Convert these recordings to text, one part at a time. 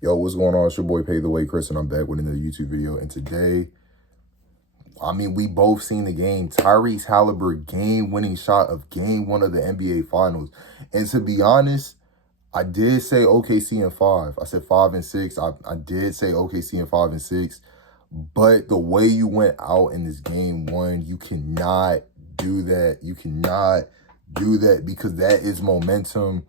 Yo, what's going on? It's your boy Pay the Way, Chris, and I'm back with another YouTube video. And today, we both seen the game. Tyrese Haliburton game-winning shot of game one of the NBA Finals. And to be honest, I did say OKC in 5. I said 5 and 6. I did say OKC in 5 and 6. But the way you went out in this game one, you cannot do that. You cannot do that because that is momentum.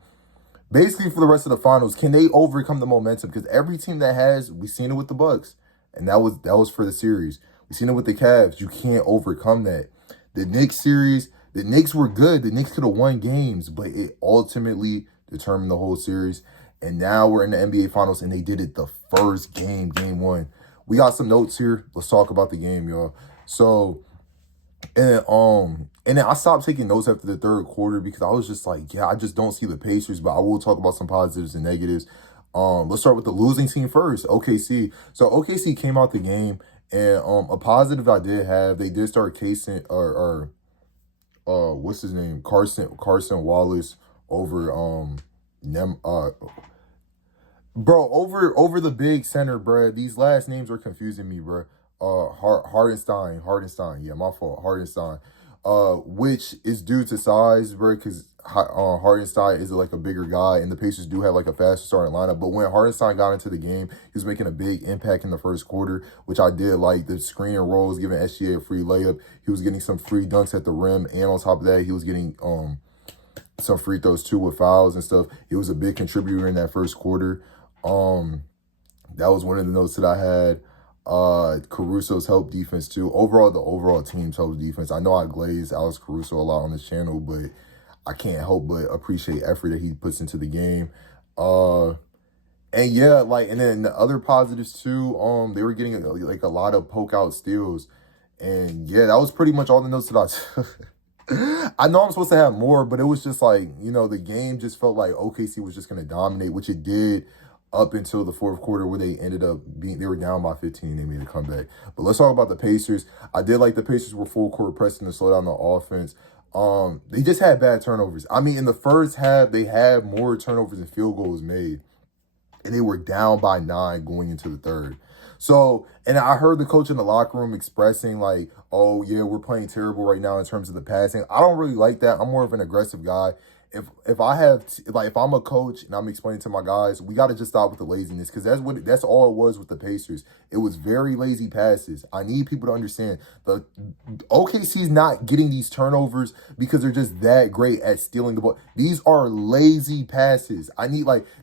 Basically, for the rest of the finals, can they overcome the momentum? Because every team that has, we've seen it with the Bucks, and that was for the series. We've seen it with the Cavs. You can't overcome that. The Knicks series, the Knicks were good. The Knicks could have won games, but it ultimately determined the whole series. And now we're in the NBA Finals, and they did it the first game, game one. We got some notes here. Let's talk about the game, y'all. So, and then I stopped taking notes after the third quarter because I was just like, yeah, I just don't see the Pacers, but I will talk about some positives and negatives. Let's start with the losing team first, OKC. So OKC came out the game, and a positive I did have, they did start casing what's his name? Carson Wallace over over the big center, bruh. These last names are confusing me, bruh. Hardenstein. Yeah, my fault. Hardenstein. Which is due to size, bruh, because Hardenstein is like a bigger guy, and the Pacers do have like a faster starting lineup. But when Hardenstein got into the game, he was making a big impact in the first quarter, which I did like. The screen and rolls, giving SGA a free layup. He was getting some free dunks at the rim, and on top of that, he was getting some free throws too with fouls and stuff. He was a big contributor in that first quarter. That was one of the notes that I had. Caruso's help defense too. Overall, the overall team's help defense. I know I glaze Alex Caruso a lot on this channel, but I can't help but appreciate effort that he puts into the game. And yeah, and then the other positives too, they were getting like a lot of poke out steals. And yeah, that was pretty much all the notes that I took. I know I'm supposed to have more, but it was just like, the game just felt like OKC was just going to dominate, which it did up until the fourth quarter where they ended up they were down by 15 and they made a comeback. But let's talk about the Pacers. I did like the Pacers were full court pressing to slow down the offense. They just had bad turnovers. I mean, in the first half, they had more turnovers and field goals made, and they were down by 9 going into the third. So, and I heard the coach in the locker room expressing like, oh, yeah, we're playing terrible right now in terms of the passing. I don't really like that. I'm more of an aggressive guy. If I have, if I'm a coach and I'm explaining to my guys, we got to just stop with the laziness, because that's all it was with the Pacers. It was very lazy passes. I need people to understand the OKC's not getting these turnovers because they're just that great at stealing the ball. These are lazy passes.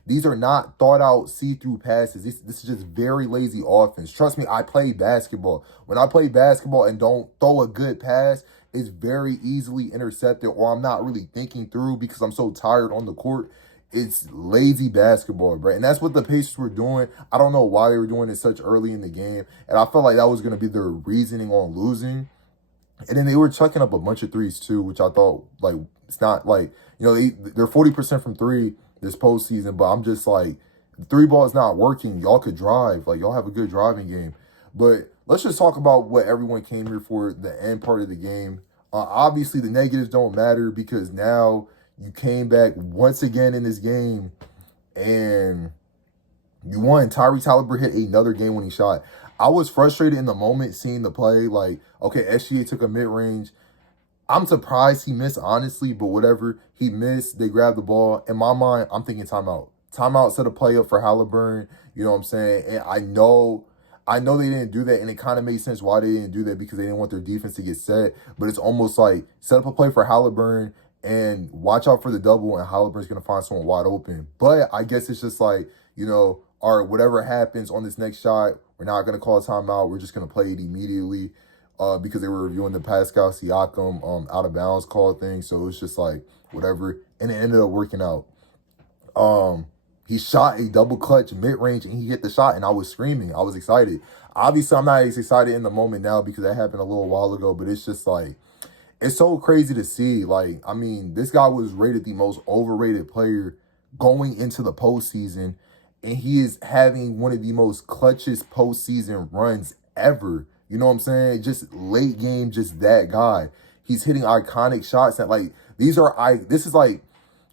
These are not thought out see-through passes. This is just very lazy offense. Trust me, I play basketball. When I play basketball and don't throw a good pass, it's very easily intercepted, or I'm not really thinking through because I'm so tired on the court. It's lazy basketball, bro. And that's what the Pacers were doing. I don't know why they were doing it such early in the game. And I felt like that was going to be their reasoning on losing. And then they were chucking up a bunch of threes too, which I thought, it's not they're 40% from three this postseason, but I'm just like, the three ball is not working. Y'all could drive. Y'all have a good driving game. But let's just talk about what everyone came here for, the end part of the game. Obviously, the negatives don't matter because now you came back once again in this game and you won. Tyrese Haliburton hit another game-winning shot. I was frustrated in the moment seeing the play. Okay, SGA took a mid-range. I'm surprised he missed, honestly, but whatever. He missed. They grabbed the ball. In my mind, I'm thinking timeout. Timeout, set a play up for Haliburton. You know what I'm saying? And I know they didn't do that, and it kind of made sense why they didn't do that, because they didn't want their defense to get set. But it's almost like set up a play for Haliburton and watch out for the double, and Haliburton's going to find someone wide open. But I guess it's just all right, whatever happens on this next shot, we're not going to call a timeout. We're just going to play it immediately because they were reviewing the Pascal Siakam out of bounds call thing. So it was just whatever. And it ended up working out. He shot a double clutch mid-range and he hit the shot, and I was screaming. I was excited. Obviously, I'm not as excited in the moment now because that happened a little while ago, but it's just it's so crazy to see. This guy was rated the most overrated player going into the postseason, and he is having one of the most clutchest postseason runs ever. You know what I'm saying? Just late game, just that guy. He's hitting iconic shots that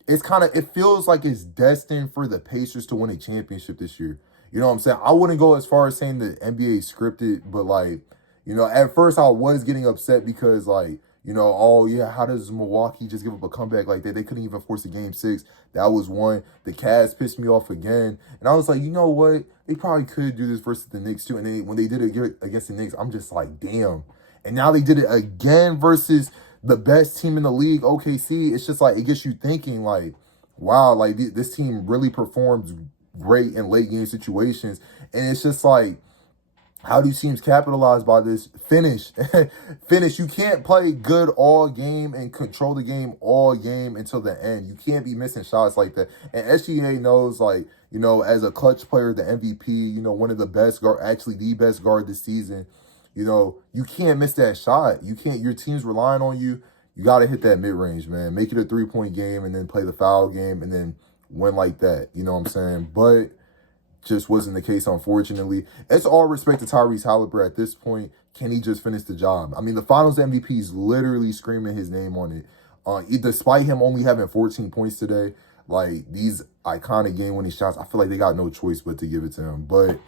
it feels like it's destined for the Pacers to win a championship this year. You know what I'm saying? I wouldn't go as far as saying the NBA is scripted, but like, you know, at first I was getting upset because like, you know, oh yeah, how does Milwaukee just give up a comeback like that? They couldn't even force a game 6. That was one. The Cavs pissed me off again. And I was like, you know what? They probably could do this versus the Knicks too. And then when they did it against the Knicks, I'm just like, damn. And now they did it again versus the best team in the league, OKC. It's just like, it gets you thinking like, wow, like this team really performs great in late game situations. And it's just like, how do teams capitalize by this? Finish. Finish. You can't play good all game and control the game all game until the end. You can't be missing shots like that. And SGA knows, like, you know, as a clutch player, the MVP, you know, one of the best guard, actually the best guard this season, you know, you can't miss that shot. You can't, your team's relying on you. You got to hit that mid-range, man. Make it a 3-point game and then play the foul game and then win like that. You know what I'm saying? But just wasn't the case, unfortunately. It's all respect to Tyrese Haliburton at this point. Can he just finish the job? I mean, the Finals MVP is literally screaming his name on it. Despite him only having 14 points today, like these iconic game-winning shots, I feel like they got no choice but to give it to him. But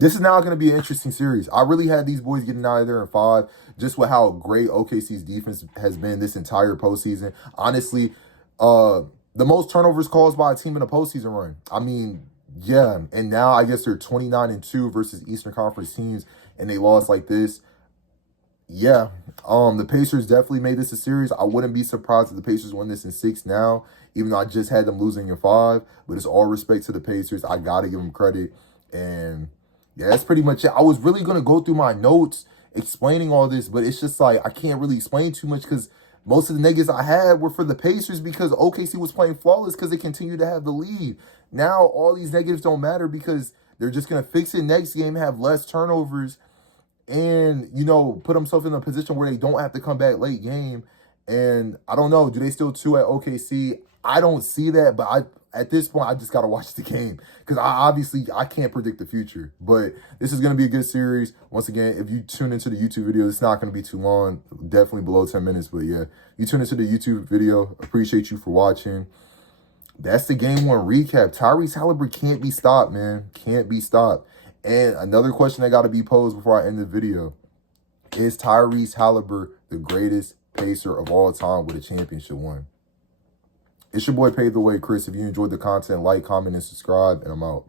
this is now going to be an interesting series. I really had these boys getting out of there in 5, just with how great OKC's defense has been this entire postseason. Honestly, the most turnovers caused by a team in a postseason run. I mean, yeah. And now I guess they're 29-2 versus Eastern Conference teams, and they lost like this. Yeah. The Pacers definitely made this a series. I wouldn't be surprised if the Pacers win this in 6 now, even though I just had them losing in 5. But it's all respect to the Pacers. I got to give them credit. And yeah, that's pretty much it. I was really going to go through my notes explaining all this, but it's just like I can't really explain too much because most of the negatives I had were for the Pacers because OKC was playing flawless because they continued to have the lead. Now, all these negatives don't matter because they're just going to fix it next game, have less turnovers, and, you know, put themselves in a position where they don't have to come back late game. And I don't know, do they still 2 at OKC? I don't see that, but at this point, I just got to watch the game because I can't predict the future. But this is going to be a good series. Once again, if you tune into the YouTube video, it's not going to be too long, definitely below 10 minutes. But yeah, you tune into the YouTube video. Appreciate you for watching. That's the game 1 recap. Tyrese Haliburton can't be stopped, man. Can't be stopped. And another question that got to be posed before I end the video. Is Tyrese Haliburton the greatest Pacer of all time with a championship win? It's your boy Pave the Way, Chris. If you enjoyed the content, like, comment, and subscribe, and I'm out.